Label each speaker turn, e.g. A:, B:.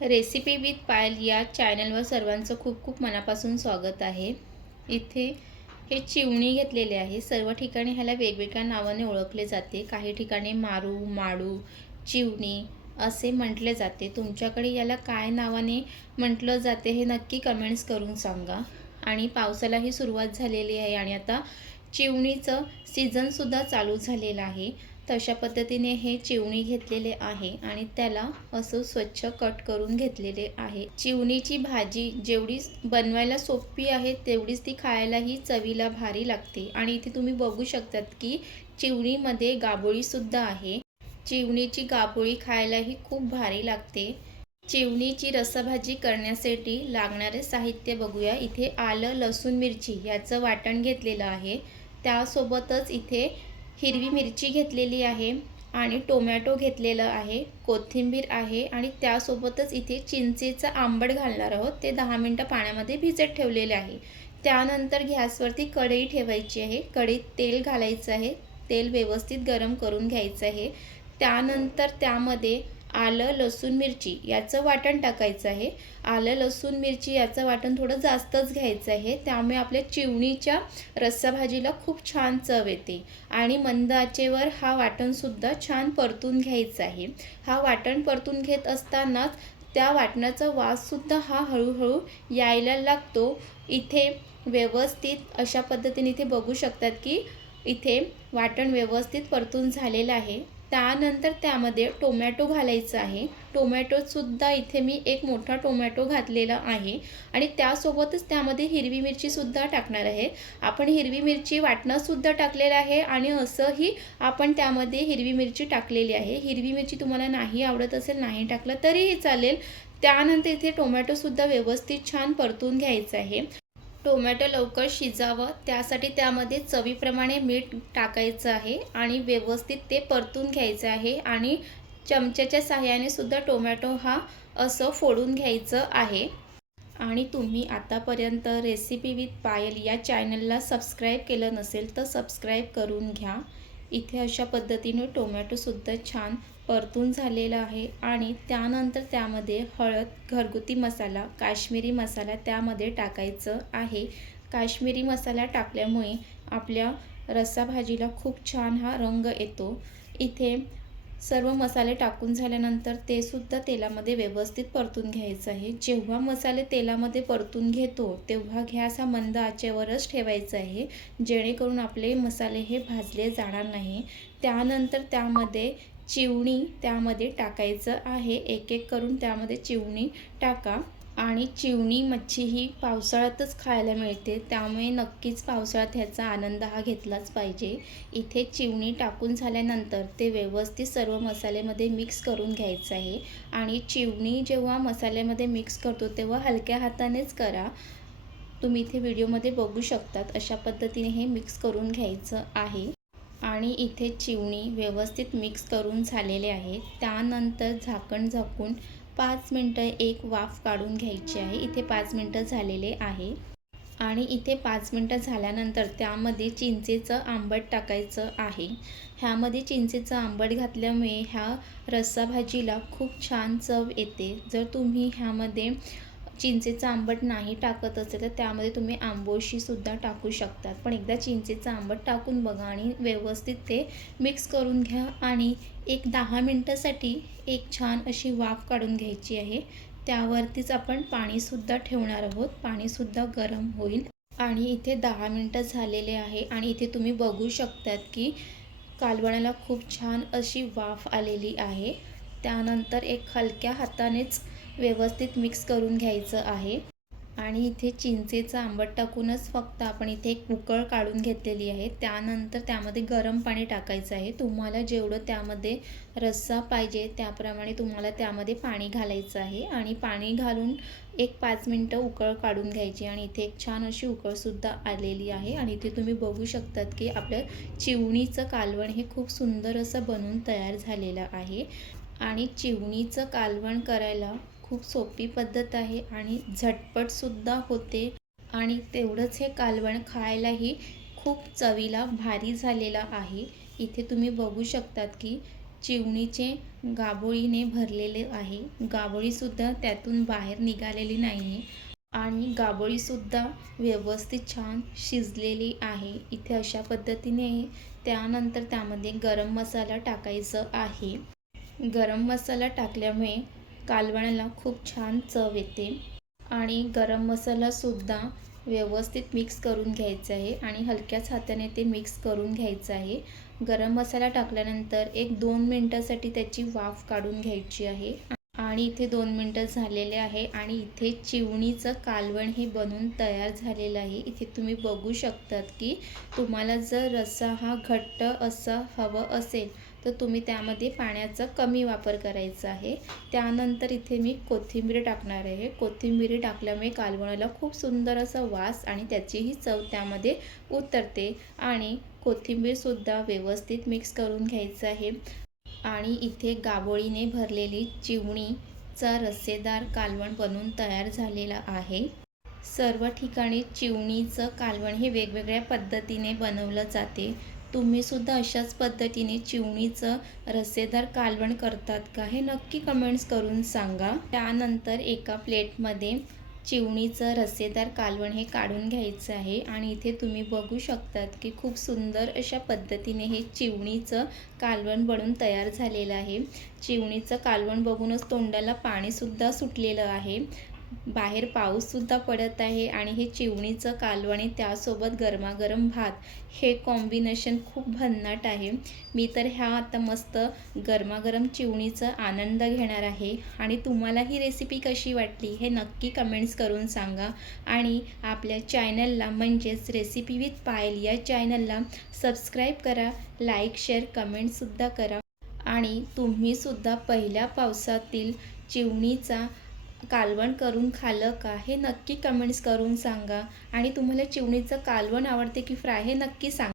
A: Recipe with पायल या चॅनलवर सर्वांचं खूप खूप मनापासून स्वागत आहे. इथे हे चिवणी घेतलेले आहे. सर्व ठिकाणी ह्याला वेगवेगळ्या नावाने ओळखले जाते. काही ठिकाणी मारू माडू चिवणी असे म्हटले जाते. तुमच्याकडे याला काय नावाने म्हटलं जाते हे नक्की कमेंट्स करून सांगा. आणि पावसालाही सुरुवात झालेली आहे आणि आता चिवणीचं सीझनसुद्धा चालू झालेलं आहे. तशा पद्धतीने हे चिवणी घेतलेले आहे आणि त्याला असं स्वच्छ कट करून घेतलेले आहे. चिवणीची भाजी जेवढी बनवायला सोपी आहे तेवढीच ती खायलाही चवीला भारी लागते. आणि इथे तुम्ही बघू शकतात की चिवणीमध्ये गाबोळीसुद्धा आहे. चिवणीची गाबोळी खायलाही खूप भारी लागते. चिवणीची रसभाजी करण्यासाठी लागणारे साहित्य बघूया. इथे आलं लसूण मिरची याचं वाटण घेतलेलं आहे. त्यासोबतच इथे हिरवी मिरची घेतलेली आहे आणि टोमॅटो घेतलेलं आहे कोथिंबीर आहे आणि त्यासोबतच इथे चिंचेचं आंबट घालणार आहोत. ते दहा मिनटं पाण्यामध्ये भिजत ठेवलेले आहे. त्यानंतर गॅसवरती कढई ठेवायची आहे. कढईत तेल घालायचं आहे. तेल व्यवस्थित गरम करून घ्यायचं आहे. त्यानंतर त्यामध्ये आलं लसूण मिरची याचं वाटण टाकायचं आहे. आलं लसूण मिरची याचं वाटण थोडं जास्तच घ्यायचं आहे. त्यामुळे आपल्या चिवणीच्या रस्साभाजीला खूप छान चव येते. आणि मंद आचेवर हा वाटणसुद्धा छान परतून घ्यायचा आहे. हा वाटण परतून घेत असतानाच त्या वाटणाचा वाससुद्धा हा हळूहळू यायला लागतो. इथे व्यवस्थित अशा पद्धतीने इथे बघू शकतात की इथे वाटण व्यवस्थित परतून झालेलं आहे. त्यानंतर त्यामध्ये टोमॅटो घालायचं आहे. टोमॅटोसुद्धा इथे मी एक मोठा टोमॅटो घातलेला आहे आणि त्यासोबतच त्यामध्ये हिरवी मिरचीसुद्धा टाकणार आहे. आपण हिरवी मिरची वाटणंसुद्धा टाकलेलं आहे आणि असंही आपण त्यामध्ये हिरवी मिरची टाकलेली आहे. हिरवी मिरची तुम्हाला नाही आवडत असेल नाही टाकलं तरीही चालेल. त्यानंतर इथे टोमॅटोसुद्धा व्यवस्थित छान परतून घ्यायचं आहे. टोमॅटो लवकर शिजावं. त्यासाठी त्यामध्ये चवीप्रमाणे मीठ टाकायचं आहे आणि व्यवस्थित ते परतून घ्यायचं आहे आणि चमच्याच्या सहाय्याने सुद्धा टोमॅटो हा असं फोडून घ्यायचं आहे. आणि तुम्ही आतापर्यंत रेसिपी विथ पायल या चॅनलला सबस्क्राईब केलं नसेल तर सबस्क्राईब करून घ्या. इथे अशा पद्धतीने टोमॅटोसुद्धा छान परतून झालेलं आहे आणि त्यानंतर त्यामध्ये हळद घरगुती मसाला काश्मीरी मसाला त्यामध्ये टाकायचं आहे. काश्मीरी मसाला टाकल्यामुळे आपल्या रस्साभाजीला खूप छान हा रंग येतो. इथे सर्व मसाले टाकून झाल्यानंतर ते सुद्धा तेलामध्ये व्यवस्थित परतून घ्यायचं आहे. जेव्हा मसाले तेलामध्ये परतून घेतो तेव्हा गॅस हा मंद आचेवरच ठेवायचा आहे जेणेकरून आपले मसाले हे भाजले जाणार नाही. त्यानंतर त्यामध्ये चिवणी त्यामध्ये टाकायचं आहे. एक एक करून त्यामध्ये चिवणी टाका. आणि चिवणी मच्छी ही पावसाळ्यातच खायला मिळते. त्यामुळे नक्कीच पावसाळ्यात ह्याचा आनंद हा घेतलाच पाहिजे. इथे चिवणी टाकून झाल्यानंतर ते व्यवस्थित सर्व मसाल्यामध्ये मिक्स करून घ्यायचं आहे. आणि चिवणी जेव्हा मसाल्यामध्ये मिक्स करतो तेव्हा हलक्या हातानेच करा. तुम्ही इथे व्हिडिओमध्ये बघू शकतात अशा पद्धतीने हे मिक्स करून घ्यायचं आहे. आणि इथे चिवणी व्यवस्थित मिक्स करून झालेले आहे त्यानंतर झाकण झाकून पाच मिनटं एक वाफ काढून घ्यायची आहे. इथे पाच मिनटं झालेले आहे. आणि इथे पाच मिनटं झाल्यानंतर त्यामध्ये चिंचेचं आंबट टाकायचं आहे. ह्यामध्ये चिंचेचं आंबट घातल्यामुळे ह्या रस्सा भाजीला खूप छान चव येते. जर तुम्ही ह्यामध्ये चिंचेचं आंबट नाही टाकत असेल तर त्यामध्ये तुम्ही आंबोशीसुद्धा टाकू शकतात. पण एकदा चिंचेचं आंबट टाकून बघा आणि व्यवस्थित ते मिक्स करून घ्या आणि एक दहा मिनटासाठी एक छान अशी वाफ काढून घ्यायची आहे. त्यावरतीच आपण पाणीसुद्धा ठेवणार आहोत. पाणीसुद्धा गरम होईल. आणि इथे दहा मिनटं झालेले आहे आणि इथे तुम्ही बघू शकतात की कालवणाला खूप छान अशी वाफ आलेली आहे. त्यानंतर एक हलक्या हातानेच व्यवस्थित मिक्स करून घ्यायचं आहे. आणि इथे चिंचेचं आंबट टाकूनच फक्त आपण इथे एक उकळ काढून घेतलेली आहे. त्यानंतर त्यामध्ये गरम पाणी टाकायचं आहे. तुम्हाला जेवढं त्यामध्ये रस्सा पाहिजे त्याप्रमाणे तुम्हाला त्यामध्ये पाणी घालायचं आहे. आणि पाणी घालून एक पाच मिनटं उकळ काढून घ्यायची. आणि इथे एक छान अशी उकळसुद्धा आलेली आहे. आणि इथे तुम्ही बघू शकतात की आपलं चिवणीचं कालवण हे खूप सुंदर असं बनून तयार झालेलं आहे. आणि चिवणीचं कालवण करायला खूप सोपी पद्धत आहे आणि झटपटसुद्धा होते. आणि तेवढंच हे कालवण खायलाही खूप चवीला भारी झालेला आहे. इथे तुम्ही बघू शकतात की चिवणीचे गाबोळीने भरलेले आहे. गाबोळीसुद्धा त्यातून बाहेर निघालेली नाही आहे आणि गाबोळीसुद्धा व्यवस्थित छान शिजलेली आहे. इथे अशा पद्धतीने त्यानंतर त्यामध्ये गरम मसाला टाकायचं आहे. गरम मसाला टाकल्यामुळे कालवणाला खूप छान चव येते. आणि गरम मसालासुद्धा व्यवस्थित मिक्स करून घ्यायचं आहे आणि हलक्याच हाताने ते मिक्स करून घ्यायचं आहे. गरम मसाला टाकल्यानंतर एक दोन मिनटासाठी त्याची वाफ काढून घ्यायची आहे. आणि इथे दोन मिनटं झालेले आहे आणि इथे चिवणीचं कालवण हे बनून तयार झालेलं आहे. इथे तुम्ही बघू शकतात की तुम्हाला जर रस्सा हा घट्ट असा हवं असेल तर तुम्ही त्यामध्ये पाण्याचा कमी वापर करायचा आहे. त्यानंतर इथे मी कोथिंबीर टाकणार आहे. कोथिंबीर टाकल्यामुळे कालवणाला खूप सुंदर असा वास आणि त्याचीही चव त्यामध्ये उतरते. आणि कोथिंबीरसुद्धा व्यवस्थित मिक्स करून घ्यायचं आहे. आणि इथे गाबोळीने भरलेली चिवणीचा रस्सेदार कालवण बनून तयार झालेला आहे. सर्व ठिकाणी चिवणीचं कालवण हे वेगवेगळ्या पद्धतीने बनवलं जाते. तुम्हीसुद्धा अशाच पद्धतीने चिवणीचं रस्सेदार कालवण करतात का? हे नक्की कमेंट्स करून सांगा. त्यानंतर एका प्लेटमध्ये चिवणीचं रस्सेदार कालवण हे काढून घ्यायचं आहे आणि इथे तुम्ही बघू शकतात की खूप सुंदर अशा पद्धतीने हे चिवणीचं कालवण बनून तयार झालेलं आहे. चिवणीचं कालवण बघूनच तोंडाला पाणीसुद्धा सुटलेलं आहे. बाहेर पाऊससुद्धा पडत आहे आणि हे चिवणीचं कालवण आणि त्यासोबत गरमागरम भात हे कॉम्बिनेशन खूप भन्नाट आहे. मी तर ह्या आता मस्त गरमागरम चिवणीचा आनंद घेणार आहे. आणि तुम्हाला ही रेसिपी कशी वाटली हे नक्की कमेंट्स करून सांगा. आणि आपल्या चॅनलला म्हणजेच रेसिपी विथ पायल या चॅनलला सबस्क्राईब करा लाईक शेअर कमेंटसुद्धा करा. आणि तुम्हीसुद्धा पहिल्या पावसातील चिवणीचा कालवण करून खाल्लं का? हे नक्की कमेंट्स करून सांगा. आणि तुम्हाला चिवणीचं कालवण आवडते की फ्राय हे नक्की सांगा.